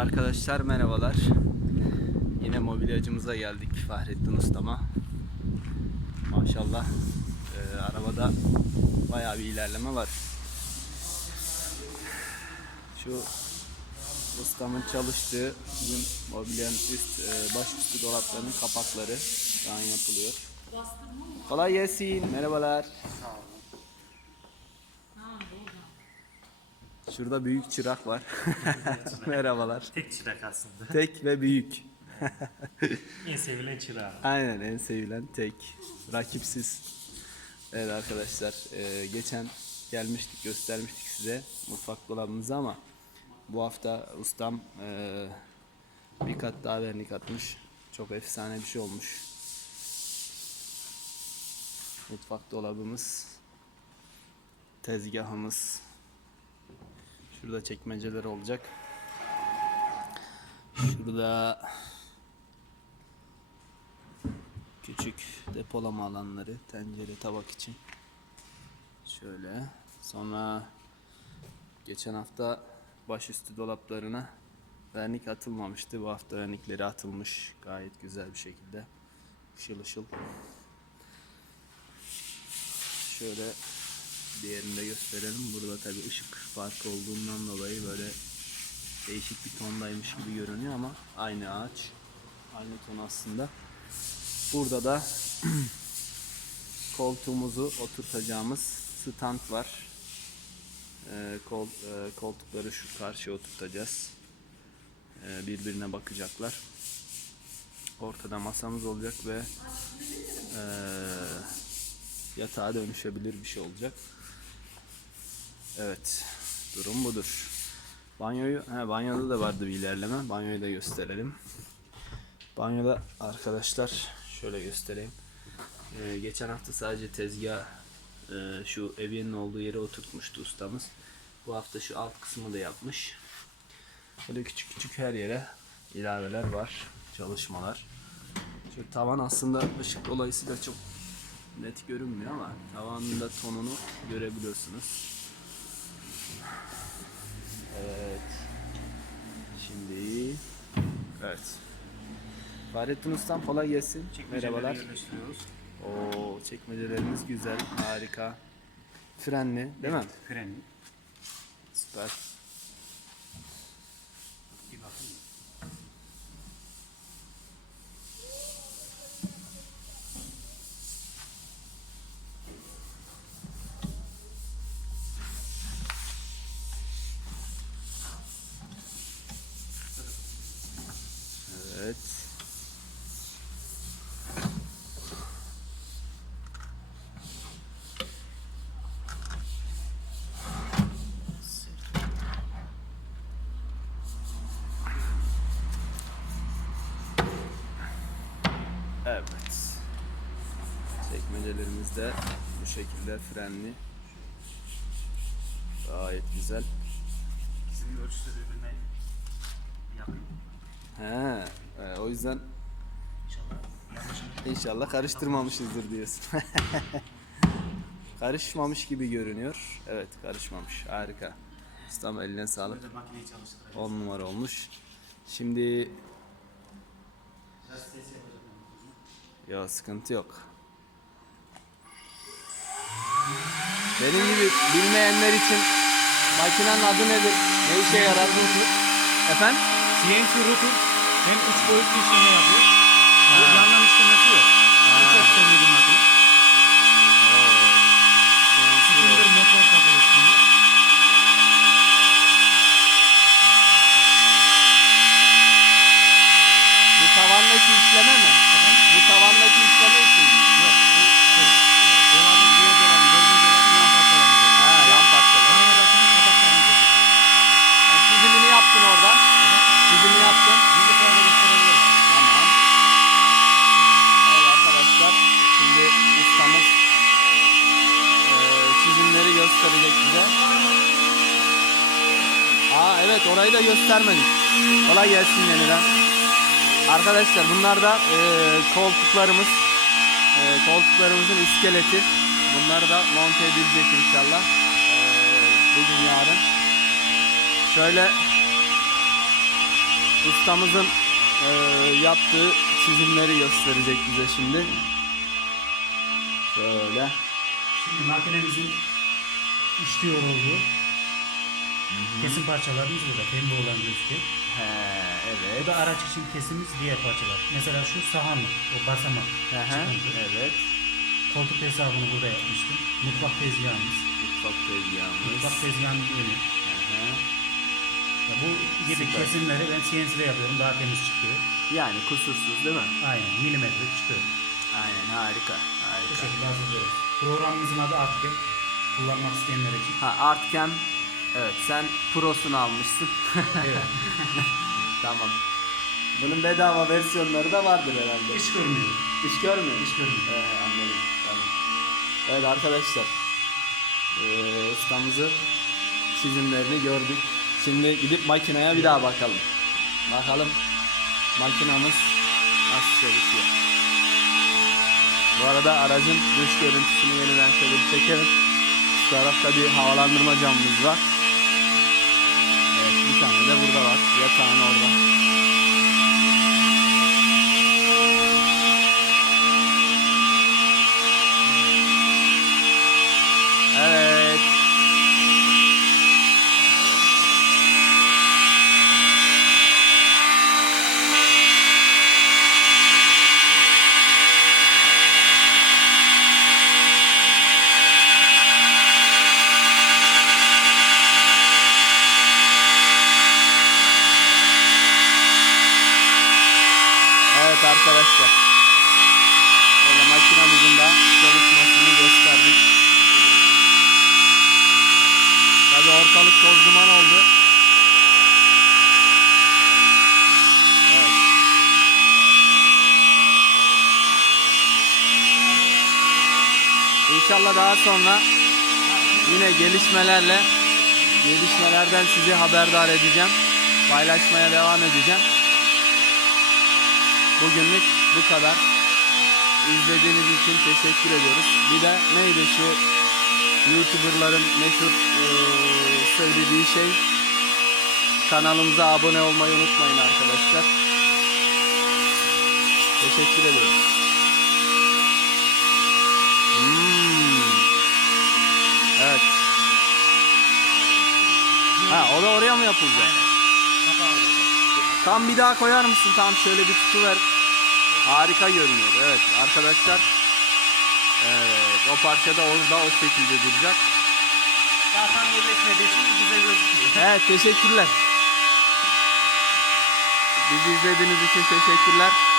arkadaşlar merhabalar. Yine mobilyacımıza geldik Fahrettin Ustama. Maşallah e, arabada bayağı bir ilerleme var. Şu ustamın çalıştığı bugün mobilyanın üst e, başüstü dolaplarının kapakları şu an yapılıyor. Kolay gelsin. Merhabalar. Şurada büyük çırak var. Merhabalar. Tek çırak aslında. Tek ve büyük. en sevilen çırağı. Aynen en sevilen tek. Rakipsiz. Evet arkadaşlar e, geçen gelmiştik göstermiştik size mutfak dolabımızı ama bu hafta ustam e, bir kat daha vernik atmış. Çok efsane bir şey olmuş. Mutfak dolabımız, tezgahımız. Şurada çekmeceler olacak. Şurada küçük depolama alanları, tencere, tabak için. Şöyle. Sonra geçen hafta başüstü dolaplarına vernik atılmamıştı. Bu hafta vernikleri atılmış gayet güzel bir şekilde. Işıl ışıl. Şöyle diğerini de gösterelim. Burada tabi ışık farkı olduğundan dolayı böyle değişik bir tondaymış gibi görünüyor ama aynı ağaç. Aynı ton aslında. Burada da koltuğumuzu oturtacağımız stand var. Ee, kol, e, koltukları şu karşıya oturtacağız. Ee, birbirine bakacaklar. Ortada masamız olacak ve e, yatağa dönüşebilir bir şey olacak. Evet. Durum budur. Banyoyu, he, banyoda da vardı bir ilerleme. Banyoyu da gösterelim. Banyoda arkadaşlar şöyle göstereyim. Ee, geçen hafta sadece tezgah e, şu evyenin olduğu yere oturtmuştu ustamız. Bu hafta şu alt kısmı da yapmış. Böyle küçük küçük her yere ilaveler var. Çalışmalar. Şu tavan aslında ışık dolayısıyla çok net görünmüyor ama tavanın da tonunu görebiliyorsunuz. Evet. Şimdi evet. Fahrettin Ustam kolay gelsin. Merhabalar. Oo çekmecelerimiz güzel, harika. Frenli, değil mi? Fren. Süper. Bir bakın. Evet. Evet. Çekmecelerimiz de bu şekilde frenli. Gayet güzel. İkisinin ölçüsü birbirine yakın. He, e, o yüzden İnşallah İnşallah karıştırmamışızdır diyorsun. Karışmamış gibi görünüyor. Evet karışmamış. Harika. Ustam eline sağlık. Böyle makineyi çalıştıracağız. 10 numara olmuş. Şimdi ya sıkıntı yok. Benim gibi bilmeyenler için makinenin adı nedir? Ne işe yarar? Efendim? CNC router hem üç boyutlu işlemi yapıyor. Bu yandan işlemesi yok. Bu çok önemli bir makine. Silindir motor takılı üstünde. Bu tavandaki işleme mi? Bu tavandaki işleme için mi? Yok bu şey. e, Dolabın diğer dolabın, dördüncü dolabın yan parçalarını çekiyor. Ha, yan parçalar. Banyodakinin kapaklarını çekiyor. Yani çizimini yaptın oradan. Çizimini yaptın. Bilgisayarda gösterebilirim. Tamam. Evet arkadaşlar şimdi ustamız eee, çizimleri gösterecek bize. Aa evet orayı da göstermedik. Kolay gelsin yeniden. Arkadaşlar bunlar da eee, koltuklarımız. Eee, koltuklarımızın iskeleti. Bunları da monte edilecek inşallah. Eee, bugün yarın. Şöyle ustamızın e, yaptığı çizimleri gösterecek bize şimdi. Şöyle. Şimdi makinemizin işliyor olduğu kesim parçalarımız burada. Pembe olan gözüküyor. He, Bu evet. da araç için kesimiz diğer parçalar. Mesela şu sahanlık, o basamak çıkıntı. evet. Koltuk hesabını burada yapmıştım. Mutfak tezgahımız. Mutfak tezgahımız. Mutfak tezgahının önü. Ya bu gibi Süper. kesimleri ben CNC'de yapıyorum. Daha temiz çıkıyor. Yani kusursuz değil mi? Aynen milimetre çıkıyor. Aynen harika. Bu Harika. şekilde hazırlıyoruz. Programımızın adı Artcam. Kullanmak isteyenler için. Ha Artcam. Evet sen Pro'sunu almışsın. Evet. tamam. Bunun bedava versiyonları da vardır herhalde. Hiç görmüyor. İş görmüyor. Hiç görmüyor. Ee, anladım. Tamam. Evet arkadaşlar. Ee, ustamızı çizimlerini gördük. Şimdi gidip makineye bir daha bakalım. Bakalım makinamız nasıl çalışıyor. Bu arada aracın dış görüntüsünü yeniden şöyle bir çekelim. Tarafta bir havalandırma camımız var. Evet bir tane de burada var. Yatağın orada. Evet. Evet arkadaşlar. Böyle makinamızın da çalışmasını gösterdik. Tabi ortalık toz duman oldu. İnşallah daha sonra yine gelişmelerle gelişmelerden sizi haberdar edeceğim. Paylaşmaya devam edeceğim. Bugünlük bu kadar. İzlediğiniz için teşekkür ediyoruz. Bir de neydi şu YouTuber'ların meşhur eee, söylediği şey kanalımıza abone olmayı unutmayın arkadaşlar. Teşekkür ediyoruz. Hmm. Evet. Ha o da oraya mı yapılacak? Tam bir daha koyar mısın? Tam şöyle bir tutuver. Harika görünüyor. Evet arkadaşlar. Evet o parça da orada o şekilde duracak. Daha tam yerleşmediği için güzel gözüküyor. Evet teşekkürler. Bizi izlediğiniz için teşekkürler.